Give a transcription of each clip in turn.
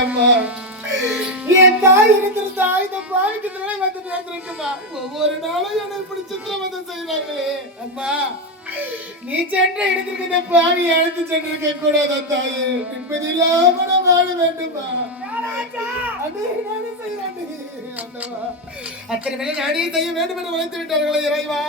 ஏம்மா என் தாய் இருந்திருந்தா இந்த பாவிக்கு திரை வந்து நேர்ந்திருக்குமா ஒவ்வொரு நாளும் என்னை இப்படி சித்திரவதம் செய்தார்களே அம்மா நீ சென்ற இடத்திற்கு இந்த பாவி அழைத்து சென்றிருக்க கூடாத தாயே நிம்மதியில்லாம நான் வாழ வேண்டுமா அத்தனை பேரை நானே செய்ய வேண்டும் என்று வளர்த்து விட்டார்களே இறைவா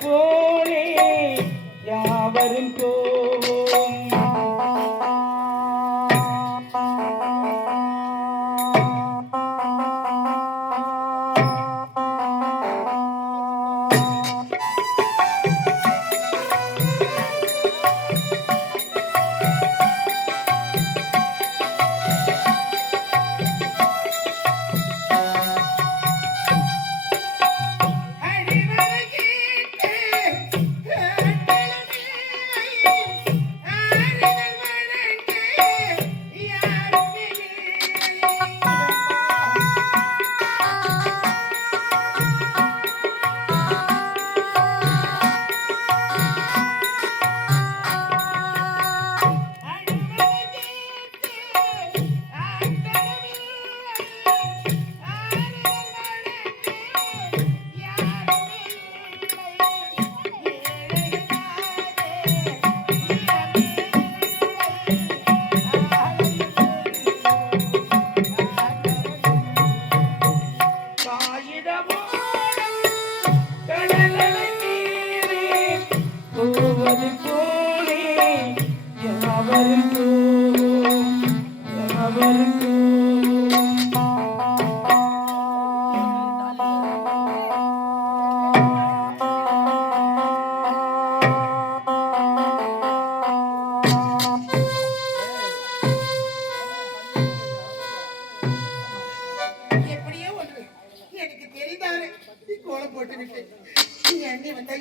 போலே யாவரும் போவோம்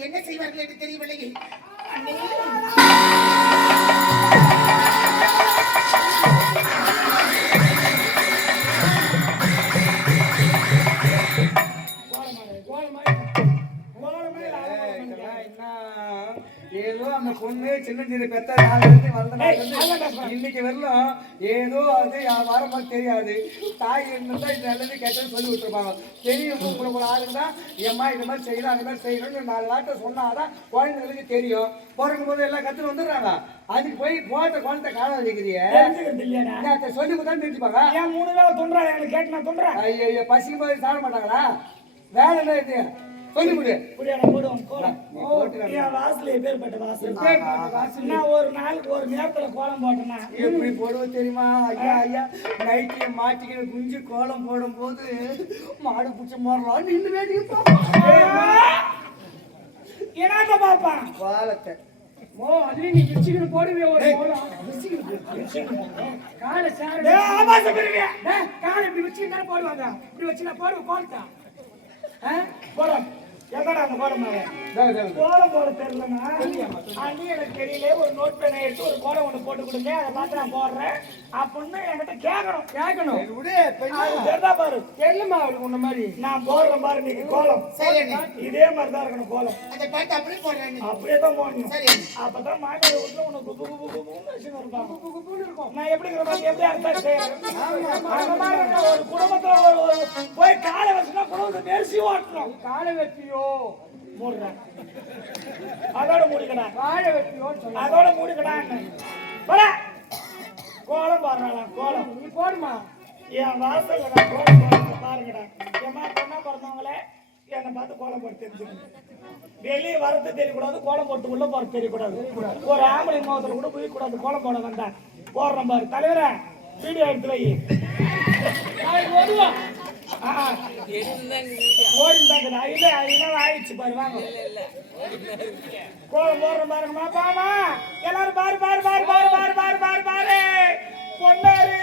என்ன செய்வார்கள் என்று தெரியவில்லையே ஏதோ அந்த பொண்ணு சின்ன சின்ன பெத்த இன்னைக்கு வரலாம் ஏதோ அது வர மாதிரி தெரியாது. தாய் இருந்தா இது நல்லது கெட்டது சொல்லி விட்டுருப்பாங்க. தெரியும் உங்களுக்கு ஆளுன்னா எம்மா இது மாதிரி செய்யலாம் அது மாதிரி செய்யணும்னு 4 வார்த்தை சொன்னாதான் குழந்தைங்களுக்கு தெரியும். பிறக்கும் போது எல்லாம் கற்றுன்னு வந்துடுறாங்க. அதுக்கு போய் போட்ட குழந்தை காலம் வச்சுக்கிறிய சொல்லி கொடுத்தா தெரிஞ்சுப்பாங்க. ஏன் 3 வேளை தொண்டுறாங்க எனக்கு கேட்டு நான் தொண்டுறேன். ஐயோ பசிக்கும் போது சாப்பிட மாட்டாங்களா? வேலை என்ன இது சொல்லிவிடு. இப்படியான போடுவோம் கோலம். நீ போட்டு காட்டு. என் வாசல் எப்பேற்பட்ட வாசல். எப்பேற்பட்ட வாசல். நான் ஒரு நாளுக்கு ஒரு நேரத்துல கோலம் போட்டேன்னா எப்படி போடுவோம் தெரியுமா? ஐயா ஐயா நைட்ல மாட்டிக்கிற குஞ்சு கோலம் போடும் போது மாடு பிடிச்ச மாறலாம் நின்று வேடிக்கை பார்ப்போம். என்னத்த பாப்பான் வாழத்தை ஓ அதுலயும் நீ வச்சுக்கிட்டு போடுவே ஒரு கோலம் காலை சாரு ஆபாச பெருவிய காலை இப்படி வச்சுக்கிட்டு போடுவாங்க இப்படி வச்சு நான் போடுவேன் கோலத்தா கோலம் எங்கடா அந்த கோலம் கோலம் போட தெரியலன்னா அண்ணி எனக்கு தெரியல ஒரு நோட் பேனை எடுத்து ஒரு கோலம் ஒன்று போட்டு கொடுங்க அதை பார்த்து நான் போடுறேன் அப்படின்னு என்கிட்ட கேட்கணும் தெரிதா பாரு தெரியலமா அவருக்கு உன்ன மாதிரி நான் போடுறேன் பாரு நீங்க கோலம் சரி இதே மாதிரி தான் இருக்கணும் கோலம் அதை பார்த்து அப்படியே போடுறேன் அப்படியே தான் போடணும் சரி அப்பதான் மாட்டாடு வீட்டுல உனக்கு குப்பு குப்பு குப்புன்னு வச்சுன்னு இருப்பாங்க நான் எப்படி இருக்கிற மாதிரி எப்படி அர்த்தம் செய்யறேன் ஒரு குடும்பத்துல ஒரு போய் காலை வச்சுனா குடும்பத்தை நெரிசி ஓட்டணும் காலை வெட்டியோ மூடுறேன் அதோட மூடிக்கடா காலை வெட்டியோ அதோட மூடிக்கடா கோலம் பாருடா கோலம் நீ போடுமா என் வாசல்ல நான் கோலம் போடுறேன் பாருங்கடா ஏமா பொண்ணா பிறந்தவங்களே என்னை பார்த்து கோலம் போட்டு தெரிஞ்சுக்கணும் வெளியே வரது தெரியக்கூடாது கோலம் போட்டு உள்ள போறது தெரியக்கூடாது ஒரு ஆம்பளை முகத்துல கூட போய் கூடாது கோலம் போட வந்தா போடுறோம் பாரு தலைவர வீடியோ எடுத்து வை ஓடுவோம் ஓடிந்தாங்கடா இல்ல இன்னும் ஆயிடுச்சு பாரு வாங்க கோலம் போடுற பாருங்கம்மா பாமா எல்லாரும் பாரு பாரு பாரு பாரு பாரு பாரு பாரு பாரு பொண்ணாரு